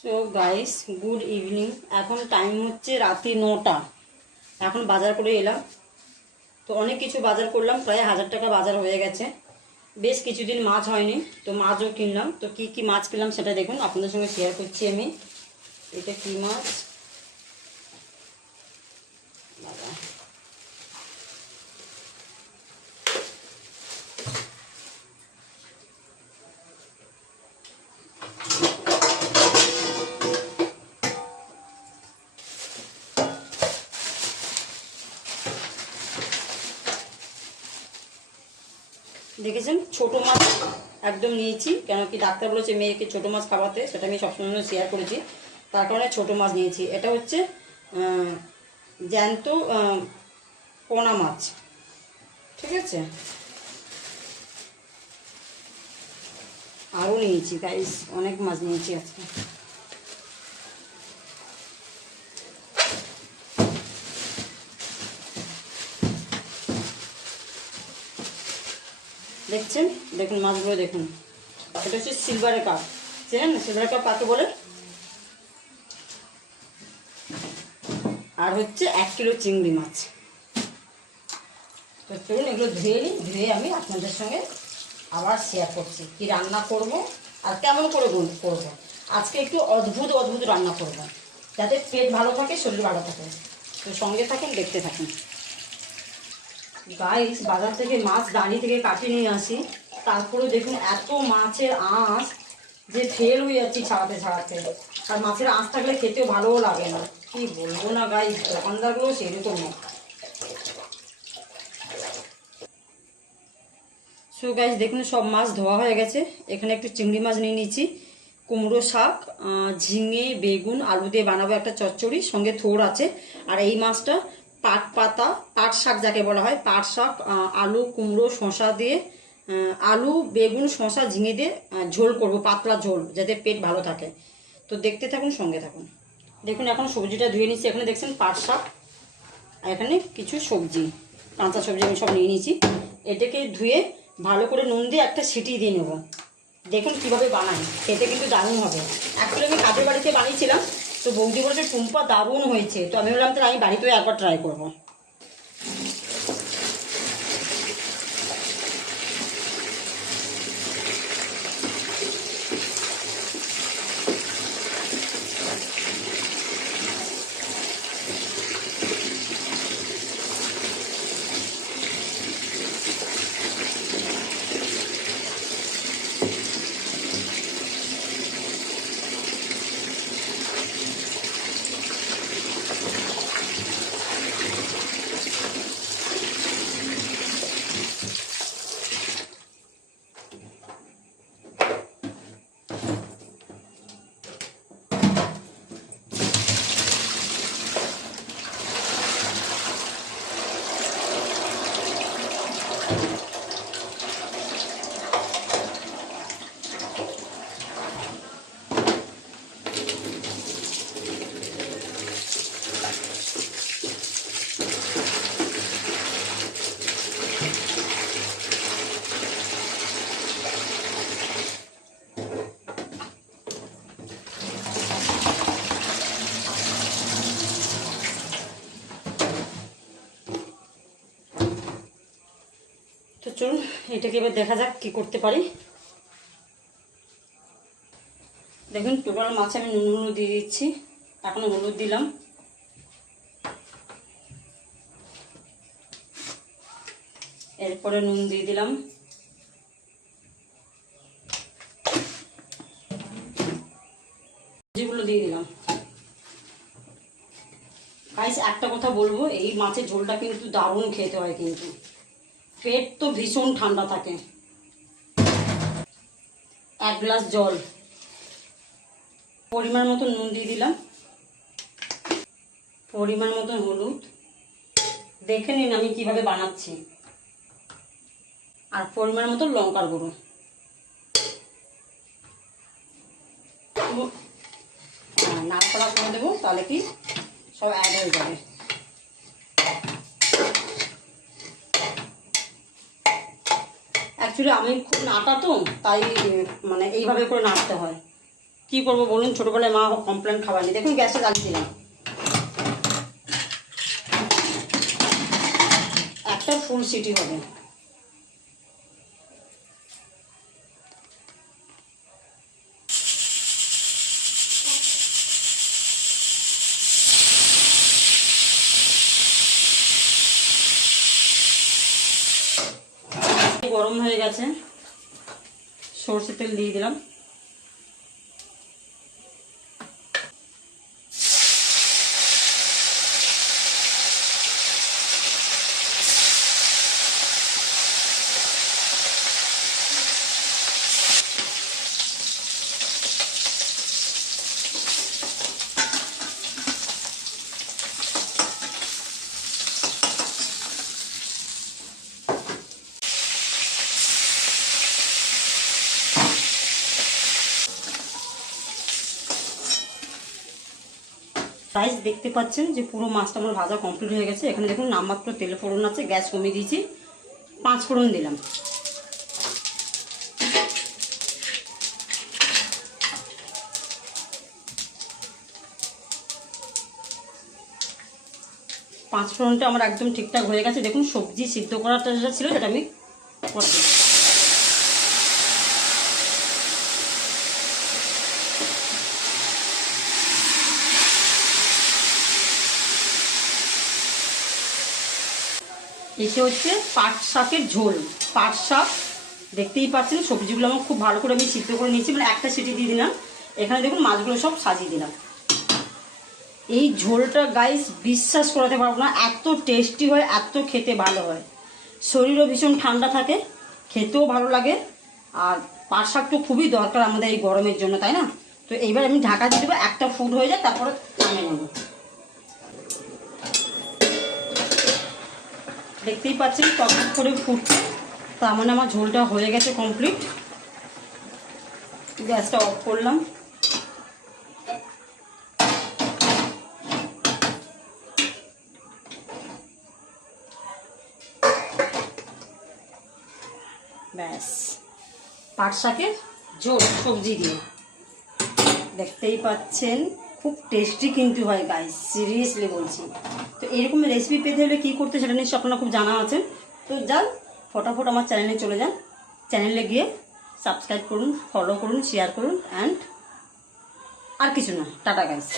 So guys, good evening. এখন time হচ্ছে রাতে 9টা। এখন বাজার করে এলাম। তো অনেক কিছু বাজার করলাম, প্রায় 1000 টাকা বাজার হয়ে গেছে। বেশ কিছুদিন মাছ হয়নি, তো মাছও কিনলাম। তো কি কি মাছ কিনলাম সেটা দেখুন, আপনাদের সঙ্গে শেয়ার করছি আমি। এটা কি মাছ? দেখেছেন, ছোট মাছ একদম নিয়েছি, কেন কি ডাক্তার বলেছে মেয়েকে ছোট মাছ খাওয়াতে, সেটা আমি সবসময় শেয়ার করেছি। তার কারণে ছোট মাছ নিয়েছি। এটা হচ্ছে জ্যান্ত পোনা মাছ, ঠিক আছে। আরও নিয়েছি গাইস, অনেক মাছ নিয়েছি আজকে। দেখছেন, দেখুন মাছগুলো দেখুন। এটা হচ্ছে সিলভারের কাপ, চেনেন না সিলভারের কাপ কাকে বলে? আর হচ্ছে 1 কিলো চিংড়ি মাছ। তো চলুন এগুলো ধুয়ে নিই, ধুয়ে আমি আপনাদের সঙ্গে আবার শেয়ার করছি কি রান্না করব আর কেমন করে করব। আজকে একটু অদ্ভুত অদ্ভুত রান্না করব, যাতে পেট ভালো থাকে, শরীর ভালো থাকে। তো সঙ্গে থাকেন, দেখতে থাকেন। গাইস, বাজার থেকে মাছ দাঁড়ি থেকে কাটিয়ে নিয়ে আসি, তারপরে দেখুন এত মাছের আঁশ যে ফেল হয়ে যাচ্ছি ছাড়াতে ছাড়াতে। আর মাছের আঁশ থাকলে খেতেও ভালোও লাগে না, কি বলবো না গাইস, দোকানদারগুলো সেরকম না। সো গাইস দেখুন, সব মাছ ধোয়া হয়ে গেছে। এখানে একটু চিংড়ি মাছ নিয়ে নিচ্ছি, কুমড়ো শাক, ঝিঙে, বেগুন, আলু দিয়ে বানাবো একটা চচ্চড়ি, সঙ্গে থোড় আছে। আর এই মাছটা পাট পাতা, পাট শাক যাকে বলা হয়, পাট শাক, আলু, কুমড়ো, শসা দিয়ে, আলু, বেগুন, শসা, ঝিঙে দিয়ে ঝোল করব, পাতলা ঝোল, যাতে পেট ভালো থাকে। তো দেখতে থাকুন, সঙ্গে থাকুন। দেখুন এখন সবজিটা ধুয়ে নিচ্ছি। এখানে দেখছেন পাট শাক, আর এখানে কিছু সবজি, কাঁচা সবজি আমি সব নিয়ে নিয়েছি। এটাকে ধুয়ে ভালো করে নুন দিয়ে একটা সিটি দিয়ে নেব। দেখুন কীভাবে বানাই, খেতে কিন্তু দারুণ হবে। অ্যাকচুয়ালি আমি কাজের বাড়িতে বানিয়েছিলাম, তো বৌদি বলেছে টুম্পা দারুণ হয়েছে, তো আমি বললাম তাহলে আমি বাড়িতেও একবার ট্রাই করবো। তো চলুন এটাকে এবার দেখা যাক কি করতে পারি। দেখুন টোটাল মাছে আমি নুন হলুদ দিয়ে দিচ্ছি, এখনো হলুদ দিলাম। এরপরে নুন দিয়ে দিলাম। যেগুলো দিয়ে দিলাম। গাইস একটা কথা বলবো, এই মাছের ঝোলটা কিন্তু দারুণ খেতে হয়, কিন্তু পেট তো ভীষণ ঠান্ডা থাকে। 1 গ্লাস জল, পরিমাণ মতো নুন দিয়ে দিলাম, পরিমাণ মতো হলুদ, দেখে নিন আমি কিভাবে বানাচ্ছি, আর পরিমাণ মতো লঙ্কার গুঁড়ো। নাড়াচাড়া করে দেবো, তাহলে কি সব অ্যাড হয়ে যাবে। অ্যাকচুয়ালি আমি খুব নাটা তো, তাই মানে এইভাবে করে নাড়তে হয়। কি করবো বলুন, ছোটবেলায় মা কমপ্লেন খাওয়ানি। দেখুন গ্যাসটা জ্বালিয়ে দিলাম, একটা ফুল সিটি হবে। গরম হয়ে গেছে, সরষের তেল দিয়ে দিলাম। গাইস দেখতে পাচ্ছেন যে পুরো মাছটা আমার ভাজা কমপ্লিট হয়ে গেছে। এখানে দেখুন নামমাত্র তেল ফোড়ন আছে, গ্যাস কমিয়ে দিয়েছি, 5 ফোড়ন দিলাম। পাঁচ ফোড়নটা আমার একদম ঠিকঠাক হয়ে গেছে। দেখুন সবজি সিদ্ধ করাটা যেটা ছিল সেটা আমি করছি। এসে হচ্ছে পাট শাকের ঝোল। পাট শাক দেখতেই পাচ্ছেন, সবজিগুলো আমার খুব ভালো করে আমি সিদ্ধ করে নিয়েছি, মানে একটা সিটি দিয়ে দিলাম। এখানে দেখুন মাছগুলো সব সাজিয়ে দিলাম। এই ঝোলটা গাইস বিশ্বাস করাতে পারবো না, এত টেস্টি হয়, এত খেতে ভালো হয়, শরীরও ভীষণ ঠান্ডা থাকে, খেতেও ভালো লাগে। আর পাট শাক তো খুবই দরকার আমাদের এই গরমের জন্য, তাই না? তো এইবার আমি ঢাকা দিয়ে দেবো, একটা ফুট হয়ে যায়, তারপরে নামিয়ে নেব। দেখতেই পাচ্ছেন টক করে ফুটছে, তার মানে আমার ঝোলটা হয়ে গেছে কমপ্লিট। গ্যাসটা অফ করলাম। ব্যাস, পাট শাকের ঝোল সবজি দিয়ে, দেখতেই পাচ্ছেন খুব টেস্টি কিন্তু হয় গাইস, সিরিয়াসলি বলছি। তো এরকম রেসিপি পেতে হলে কী করতে সেটা নিশ্চয়ই আপনারা খুব জানা আছেন। তো যান ফটাফট আমার চ্যানেলে চলে যান, চ্যানেলে গিয়ে সাবস্ক্রাইব করুন, ফলো করুন, শেয়ার করুন, অ্যান্ড আর কিছু না। Tata guys.